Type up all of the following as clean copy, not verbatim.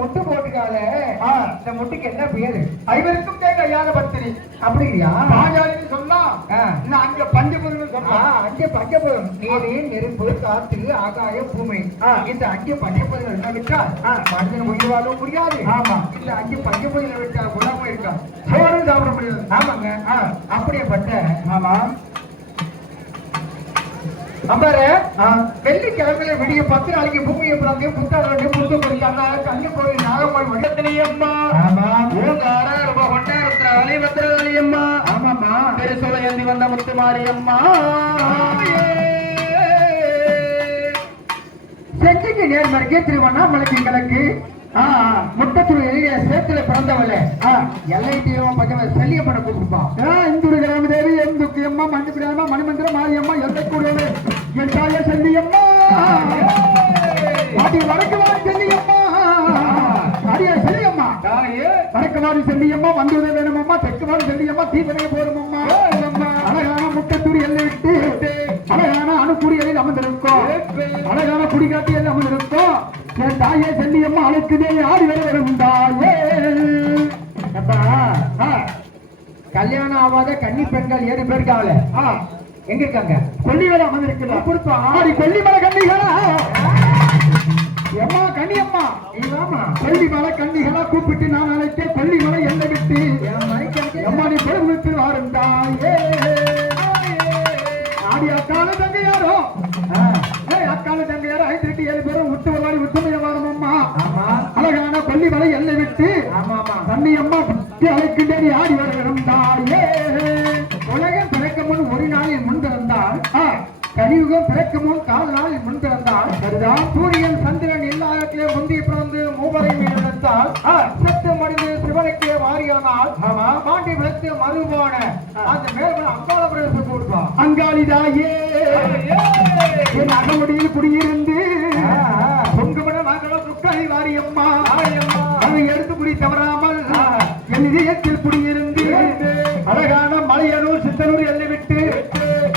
முட்டு போட்டுக்கால இந்த முட்டுக்கு என்ன பேரு? ஐவருக்கும் கையான பத்திரி அப்படியா? பாஞ்சாலின்னு சொன்னா அங்க பஞ்சபுரம் சொன்னா அங்கே பஞ்சபுரம் நீரு நெருப்பு காத்து ஆகாயம் பூமி இந்த அங்கே பஞ்சபுரம் என்ன விட்டா மனிதன் உயிர் வாழ முடியாது. ஆமா இந்த அங்கே பஞ்சபுரம் விட்டா குணமா இருக்கா சோறு சாப்பிட முடியாது. ஆமாங்க அப்படியேப்பட்ட ஆமா அம்பாரு வெள்ளிக்கிழமையில விடிய 10 நாளைக்கு பூமியை பிறந்து புத்தாண்டு புத்து கொடுத்தாங்க கண்ணு கோயில் நாகம்மாள் வட்டத்திலேயம்மா. ஆமா ஊங்கார ரொம்ப கொண்டாரத்துல அலைவத்திரம்மா. ஆமாம்மா பெருசோலை ஏந்தி வந்த முத்து மாரியம்மா. செஞ்சுக்கு நேர்மறைக்கே திருவண்ணாமலைக்கு கிழக்கு முட்டத்தூர் எளிய சேத்துல பிறந்தவள எல்லையும் பஞ்சம் செல்லிய பண்ண கூப்பிடுப்பான். இந்துரு கிராம தேவி எந்துக்கு அம்மா மஞ்சப்பிடியாமா மணிமந்திர மாரியம்மா எல்லை கூடவே என் தாய செல்லியம்மா. பாட்டி வடக்குவாரி செல்லியம்மா. அடியா செல்லியம்மா வடக்குவாரி செல்லியம்மா வந்துவதே வேணுமம்மா. தெற்குவாரி செல்லியம்மா தீபனைய போடுமம்மா. அழகான முட்டத்தூர் எல்லை விட்டு அழகான அணுக்குடிகளில் அமர்ந்திருக்கோம். அழகான குடிகாட்டியில் அமர்ந்திருக்கோம். என் தாயே செல்லியம்மா அழைக்குதே ஆடி வர வருந்தாயே. கல்யாணம் ஆகாத கன்னி பெண்கள் 7 பேர் இருக்காங்களே எங்க இருக்காங்க? கொல்லிமலை அமர்ந்திருக்கலாம் கொடுப்போம். ஆடி கொல்லிமலை கன்னிகளா எம்மா கன்னியம்மா நீவாமா கொல்லிமலை கன்னிகளா கூப்பிட்டு நான் அழைத்தேன். கொல்லிமலை எல்லை விட்டு எம்மா நீ பொழுது வாருந்தாயே. ஆடி அக்கால தங்க யாரோ அக்கால தங்க யாரோ 7 பேரும் விட்டு ஒரு மாதிரி விட்டுமைய வாரமம்மா. அழகான கொல்லிமலை எல்லை விட்டு கன்னியம்மா அழைக்கின்றே ஆடி வருகிறோம் தாயே. உலகம் பிறக்க முன் ஒரு நாளில் முன் பிறந்தால் கலியுகம் பிறக்க முன் 4 நாளில் முன் பிறந்தால் சரிதான். சூரியன் சந்திரன் எல்லாத்திலே முந்தி பிறந்து மூவரை மீதால் சத்து மனித சிவனுக்கே வாரியானால் மாண்டி விளத்து மறுபான அந்த மேல் அங்காள பிரதேசம் கொடுப்பான். அங்காளிதாயே என் அகமுடியில் குடியிருந்து பொங்குமன மகள சுக்கரை வாரியம்மா. அதை எடுத்து குடி தவறாமல் என் இதயத்தில் குடியிருந்து அழகான மலையனூர் சித்தனூர் எல்லை விட்டு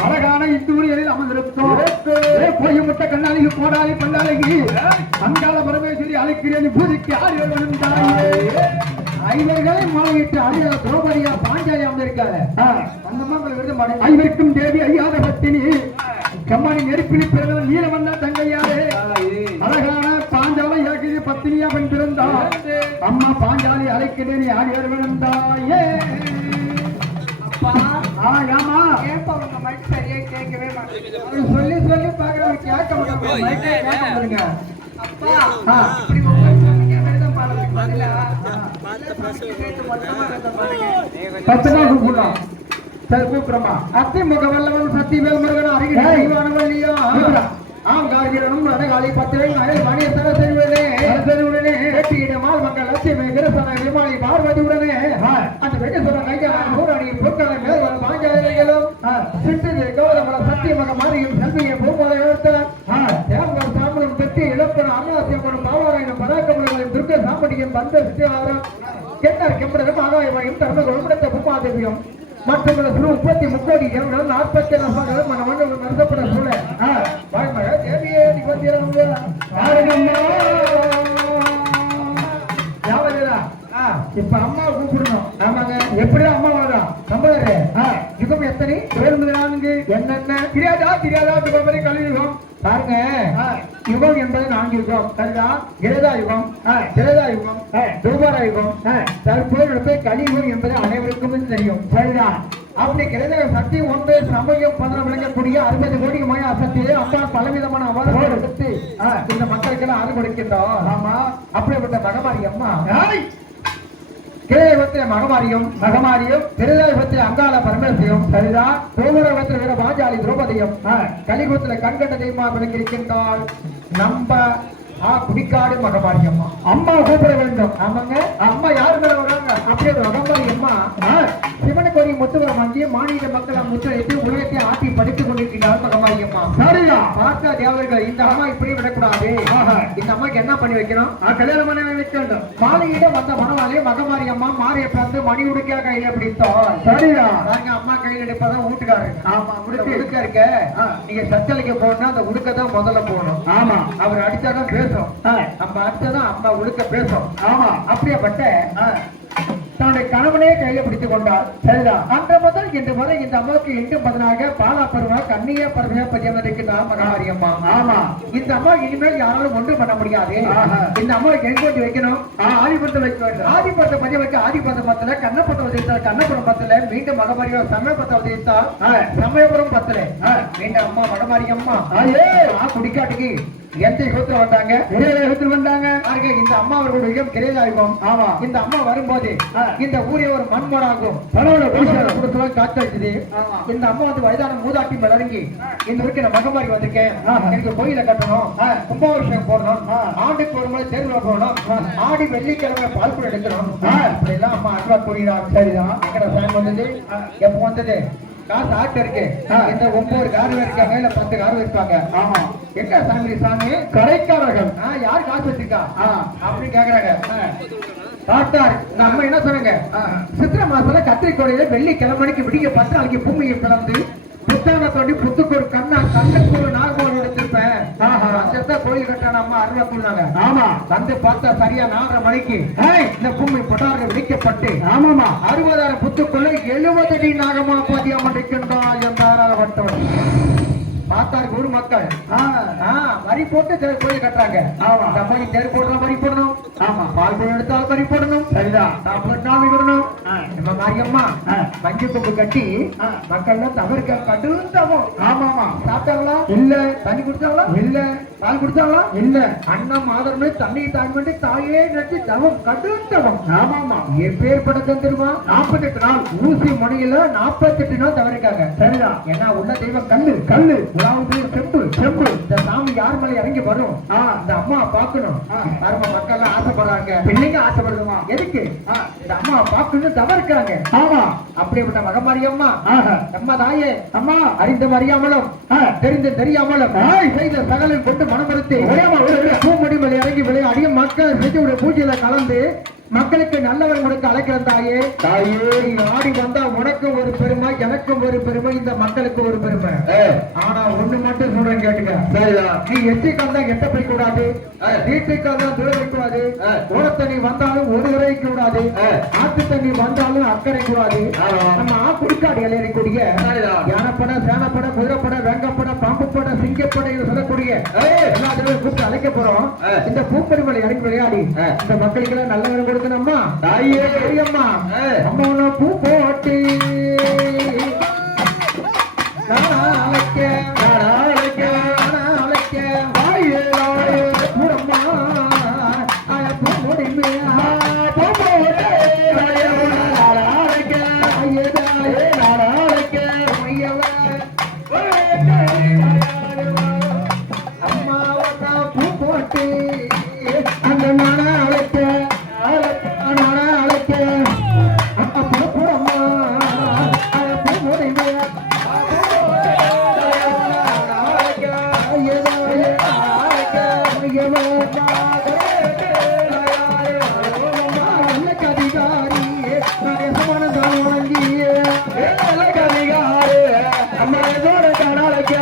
அழகான இந்தூரியலில் அமர்ந்திருக்கும். போய் முட்டை கண்ணாளிக்கு போடாளி பண்டாளிக்கு அங்காள பரமேஸ்வரி அழைக்கிறேன் பூஜைக்கு ஆடி வருவதாயே. 5 பேர்களை மாலையிட்டு அழிய திரௌபதியா பாஞ்சாலி அமர்ந்திருக்காரு. அந்த மாதிரி விருது மாடு 5 தேவி ஐயாத பத்தினி கம்மாணி நெருப்பில் பிறந்த நீலவண்ண தங்கையாரே. அழகான பாஞ்சாலை யாக்கிய பத்தினியா பெண் பிறந்தார். அம்மா பாஞ்சாலி அழைக்கிறேன் ஆடி வருவதாயே. சரியா கேட்கவே மாட்டேன். சொல்லி சொல்லி பாக்குறவங்க கேட்க மாட்டாங்க. கூப்பிடுறமா அத்திமுக வல்லவன் சத்திவேல் முருகன் அருகிவானவல்லியா காகிரம் ரணகாலி பத்திரை மணி சரசரிவுடனே வெற்றியிடமால் மக்கள் லட்சுமி கிருஷ்ண விமானி பார்வதியுடனே அந்த வெற்றி சொல்ல கையாளர் பூரணி பொருட்களை மேல் பாஞ்சாலிகளும் சிட்டு கௌதமர சத்தியமக மாறியும் கல்வியை பூமலை தேவர் சாமலம் பெற்று இழப்பன அமலாசியம்மன் பாவாராயணம் பராக்கமலைகளின் துர்க்க சாமடியம் வந்த சித்தியாரம் கேட்டார் கெம்படம் ஆகாயமயம் தர்ம குணமுடத்த பூமாதேவியம் மற்றும் முப்பத்தி முக்கோடி தேவர்கள் 40 மனவன் நடத்தப்பட சூழ வாய்மழ தேவியே இப்ப அம்மா கூப்பிடணும். ஆமாங்க, எப்படி அம்மா வரலாம் நம்பரு யுகம் எத்தனை 74 என்னென்ன தெரியாதா யுகம் கல்வி யுகம் பாருங்க. யுகம் என்பது 4 யுகம் சரிதா. கிரேதா யுகம், திரேதா யுகம், துர்பார யுகம், தற்போது கலியுகம் என்பது அனைவருக்கும் தெரியும் சரிதா. அப்படி கிரேத சக்தி ஒன்று சமயம் பதன விளங்கக்கூடிய 60 கோடி மாய அசக்தியை அப்பா பலவிதமான அவார்டு எடுத்து இந்த மக்களுக்கெல்லாம் அறுபடுக்கின்றோம். ஆமா, அப்படிப்பட்ட மகமாரி அம்மா கிரேதத்தில் மகமாரியும் திருதேவத்தில் அங்காள பரமேஸ்வரியும் சரிதா. கோபுரத்தில் வீர பாஞ்சாலி திரௌபதியும் கலிபுரத்தில் கண்கண்ட தெய்வமா விளங்கியிருக்கின்றால் நம்ப குடிக்காடு மகமாரி அம்மா. அம்மா கூப்பிட வேண்டும். ஆமாங்க, அம்மா யாரு மேல வராங்க? அப்படியே மகமாரி அம்மா சிவனுக்கு ஒரு முத்துவரம் வாங்கி மாநில மக்களை முத்திரையிட்டு உலகத்தை ஆட்டி படித்துக் கொண்டிருக்கிறார் மகமாரி அம்மா. சரியா பார்த்த தேவர்கள் இந்த அம்மா இப்படி விடக்கூடாது. இந்த அம்மாக்கு என்ன பண்ணி வைக்கணும்? கல்யாணம் பண்ணி வைக்க வேண்டும். மாலையிடம் வந்த மனவாளே மகமாரி அம்மா மாறிய பிறந்து மணி உடுக்கா கையில பிடித்தோம். சரியா அம்மா கையில் எடுப்பதான் வீட்டுக்காரங்க. ஆமா, உடுக்க இருக்க நீங்க சச்சலைக்கு போனா அந்த உடுக்கதான் முதல்ல போகணும். ஆமா, அவர் அடிச்சாதான் பேசும். நம்ம அடிச்சாதான் அம்மா உடுக்க பேசும். ஆமா, அப்படியேப்பட்ட தன்னுடைய கணவனே கையில பிடித்துக் கொண்டார். சரிதான். அன்று முதல் இன்று வரை இந்த அம்மாவுக்கு இன்று பதினாக பாலா பருவா கண்ணிய பருவ பதியம் இருக்கின்றார் மகமாரி அம்மா. ஆமா, இந்த அம்மா இனிமேல் யாராலும் ஒன்றும் பண்ண முடியாது. இந்த அம்மாவுக்கு எங்க கொண்டு வைக்கணும்? ஆதிபத்தை வைக்க வேண்டும். ஆதிபத்தை பதியம் வைக்க ஆதிபத்த பத்துல, கண்ணப்பட்ட உதவித்தால் கண்ணபுரம் பத்துல, மீண்டும் மகமாரியா சமயபத்த உதவித்தால் சமயபுரம் பத்துல, மீண்டும் அம்மா மகமாரி அம்மா குடிக்காட்டுக்கு எந்த யுகத்துல வந்தாங்க? வந்தாங்க. இந்த அம்மா அவர்களுடைய கிரேதாயுகம். ஆமா, இந்த அம்மா வரும்போது இந்த ஊரே ஒரு மண்மடாகும் காத்தடிச்சது. இந்த அம்மா வந்து வயதான மூதாட்டி மலருங்கி இந்த ஊருக்கு நான் மகமாரி வந்திருக்கேன், எனக்கு கோயில கட்டணும், கும்பாபிஷேகம் போடணும், ஆண்டுக்கு ஒரு முறை தேர்வுல போடணும், ஆடி வெள்ளிக்கிழமை பால்குடம் எடுக்கணும், இப்படி எல்லாம் அம்மா அன்பா கூறினார். சரிதான். எங்கட சாமி வந்தது எப்ப வந்தது? காசு ஆட்டு இருக்கு. இந்த 9 கார் இருக்காங்க, இல்ல 10 கார் இருப்பாங்க. ஆமா, எங்க சாமி சாமி கடைக்காரர்கள் யார் காசு வச்சிருக்கா அப்படின்னு கேக்குறாங்க. டாக்டர் நம்ம என்ன சொன்னாங்க? சித்திரை மாசத்துல கத்திரிக்கோடையில வெள்ளிக்கிழமைக்கு விடிய 10 நாளைக்கு பூமியை பிளந்து புத்தான தோண்டி புத்துக்கு ஒரு கண்ணுக்கு ஒரு நாகமோடு எடுத்திருப்பேன். கோயில் கட்டான அம்மா அருளா சொன்னாங்க. ஆமா, வந்து பார்த்தா சரியா 4:30 மணிக்கு இந்த பூமி பொட்டார்கள் விடிக்கப்பட்டு ஆமாமா 60,000 புத்துக்குள்ள 70 அடி நாகமா பதியம் இருக்கின்றார் என்றார். பார்த்தார் ஊர் மக்கள் வரி போட்டு கோயில் கட்டுறாங்க. தேர் போடுறா வரி போடணும். ஆமா, பால் போட எடுத்தாலும் வரி போடணும். சரிதான். சாப்பிடணும் விடணும். நம்ம மாரியம்மா மஞ்சள் கொம்பு கட்டி மக்கள் தவறுக்க கடுந்தவம். ஆமா ஆமா, சாப்பிட்டாங்களா? இல்ல. தண்ணி குடிச்சாங்களா? இல்ல. பால் குடிச்சாங்களா? இல்ல. அண்ணம் ஆதரவு தண்ணி தாண்டி தாயே நட்டு தவம் கடுந்தவம். ஆமா ஆமா, என் பேர் படக்கம் தெரியுமா? 48 நாள் ஊசி மணியில 48 நாள் தவறிக்காங்க. சரிதான். ஏன்னா உள்ள தெய்வம் கல்லு செம்பு. இந்த சாமி யார் மேல இறங்கி வரும்? இந்த அம்மா பாக்கணும். மக்கள் எல்லாம் ஆசைப்படுறாங்க, பிள்ளைங்க ஆசைப்படுதுமா. எதுக்கு? இந்த அம்மா பாக்கணும் தவறுக்காங்க. ஆமா, அப்படிப்பட்ட மகமாரி அம்மா நம்ம தாயே அம்மா அறிந்தும் அறியாமலும் தெரியாமலும் செய்த சகலில் கொண்டு மனமறுத்து பூமடி மேல இறங்கி விளையாடிய மக்கள் செஞ்ச பூஜையில கலந்து மக்களுக்கு நல்லவர் உனக்கு அழைக்கிற தாயே. ஆடி வந்தா உனக்கும் ஒரு பெருமை, எனக்கும் ஒரு பெருமை, இந்த மக்களுக்கு ஒரு பெருமை. ஆனா ஒண்ணு மட்டும் சொல்றேன் கேட்டுக்க. நீ எட்டிக்கால் தான் எட்ட போய் கூடாது, வீட்டுக்கால் தான் தூர வைக்கூடாது, ஓர தண்ணி வந்தாலும் ஒரு உரை கூடாது, ஆத்து தண்ணி வந்தாலும் அக்கறை கூடாது. நம்ம குடிக்காடு இளையக்கூடிய யானைப்பட, சேனப்பட, குதிரைப்பட, வேங்கப்பட, பாம்புப்பட, சிங்கப்பட சொல்லக்கூடிய எல்லாத்தையும் கூப்பிட்டு அழைக்க போறோம். இந்த பூப்பெருமலை இறங்கி விளையாடி இந்த மக்களுக்கு எல்லாம் நல்லவர் கொடுக்கணும்மா. தாயே அம்மா அம்மா பூ போட்டு அதிகாரி அம்மா கடாலக்க